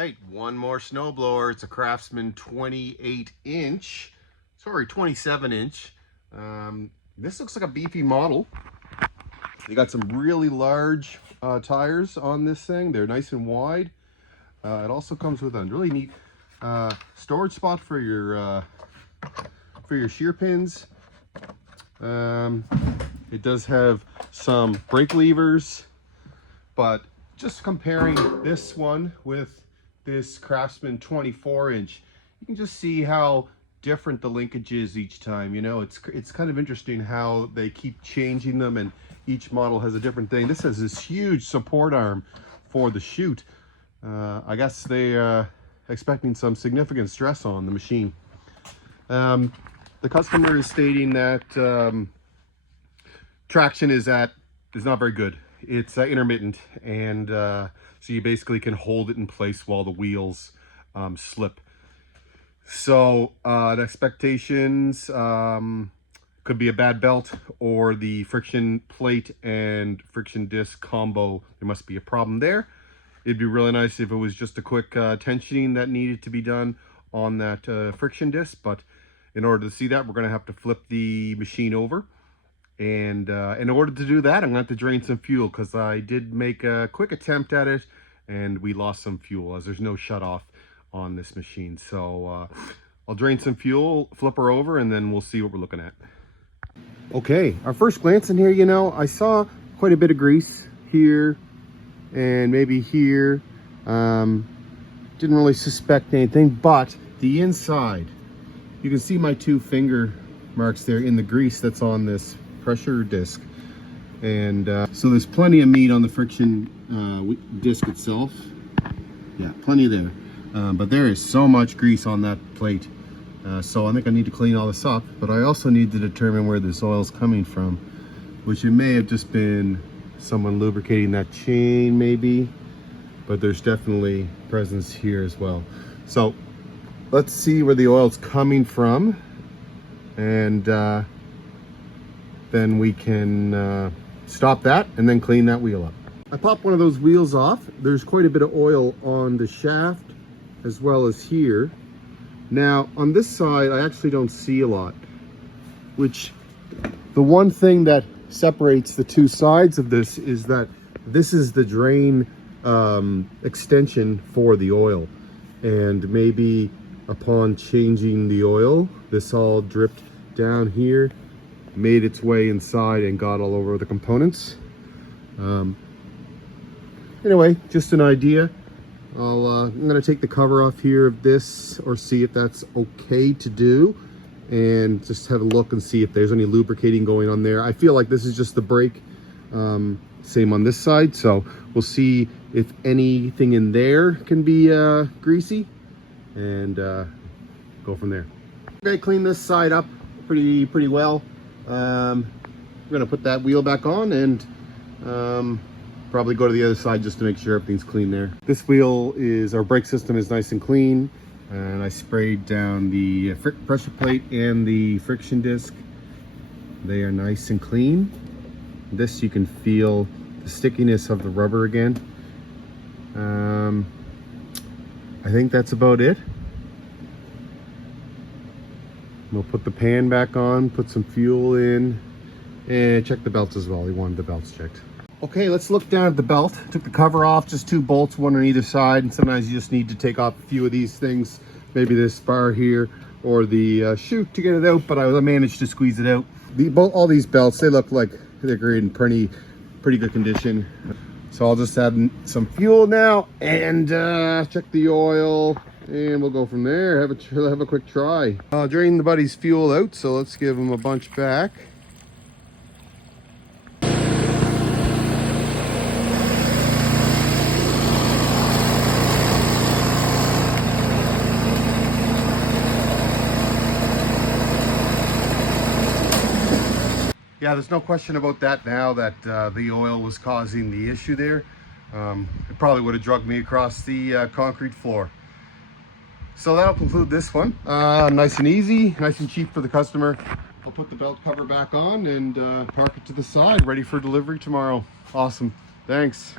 right, one more snowblower. It's a Craftsman 28-inch, sorry, 27-inch. This looks like a beefy model. They got some really large tires on this thing. They're nice and wide. It also comes with a really neat storage spot for your shear pins. It does have some brake levers, but just comparing this one with this Craftsman 24-inch, you can just see how different the linkage is each time. You know, it's kind of interesting how they keep changing them, and each model has a different thing. This has this huge support arm for the chute. I guess they are expecting some significant stress on the machine. The customer is stating that traction is not very good. It's intermittent, and so you basically can hold it in place while the wheels slip. So the expectations could be a bad belt, or the friction plate and friction disc combo. There must be a problem there. It'd be really nice if it was just a quick tensioning that needed to be done on that friction disc, but in order to see that, we're going to have to flip the machine over. And in order to do that, I'm going to have to drain some fuel, because I did make a quick attempt at it and we lost some fuel, as there's no shut off on this machine. So I'll drain some fuel, flip her over, and then we'll see what we're looking at. Okay, our first glance in here, you know, I saw quite a bit of grease here and maybe here. Didn't really suspect anything, but the inside, you can see my 2 finger marks there in the grease that's on this pressure disc. And so there's plenty of meat on the friction disc itself. Yeah, plenty there. But there is so much grease on that plate. So I think I need to clean all this up, but I also need to determine where this oil is coming from, which it may have just been someone lubricating that chain maybe, but there's definitely presence here as well. So let's see where the oil's coming from, and then we can stop that and then clean that wheel up. I popped one of those wheels off. There's quite a bit of oil on the shaft as well as here. Now on this side, I actually don't see a lot, which the one thing that separates the 2 sides of this is that this is the drain extension for the oil, and maybe upon changing the oil, this all dripped down here, made its way inside and got all over the components. Anyway, just an idea. I'm going to take the cover off here of this, or see if that's okay to do, and just have a look and see if there's any lubricating going on there. I feel like this is just the brake, same on this side, so we'll see if anything in there can be greasy, and go from there. Okay, clean this side up pretty well. I'm going to put that wheel back on, and probably go to the other side just to make sure everything's clean there. This wheel is, our brake system is nice and clean, and I sprayed down the pressure plate and the friction disc. They are nice and clean. This, you can feel the stickiness of the rubber again. I think that's about it. We'll put the pan back on, put some fuel in, and check the belts as well. We wanted the belts checked. Okay, let's look down at the belt. Took the cover off, just 2 bolts, one on either side, and sometimes you just need to take off a few of these things, maybe this bar here or the chute to get it out, but I managed to squeeze it out. All these belts, they look like they're in pretty good condition. So I'll just add some fuel now and check the oil, and we'll go from there. Have a quick try. I'll drain the buddy's fuel out, so let's give him a bunch back. Yeah, there's no question about that now, that the oil was causing the issue there. It probably would have dragged me across the concrete floor. So that'll conclude this one. Nice and easy, nice and cheap for the customer. I'll put the belt cover back on and park it to the side, ready for delivery tomorrow. Awesome. Thanks.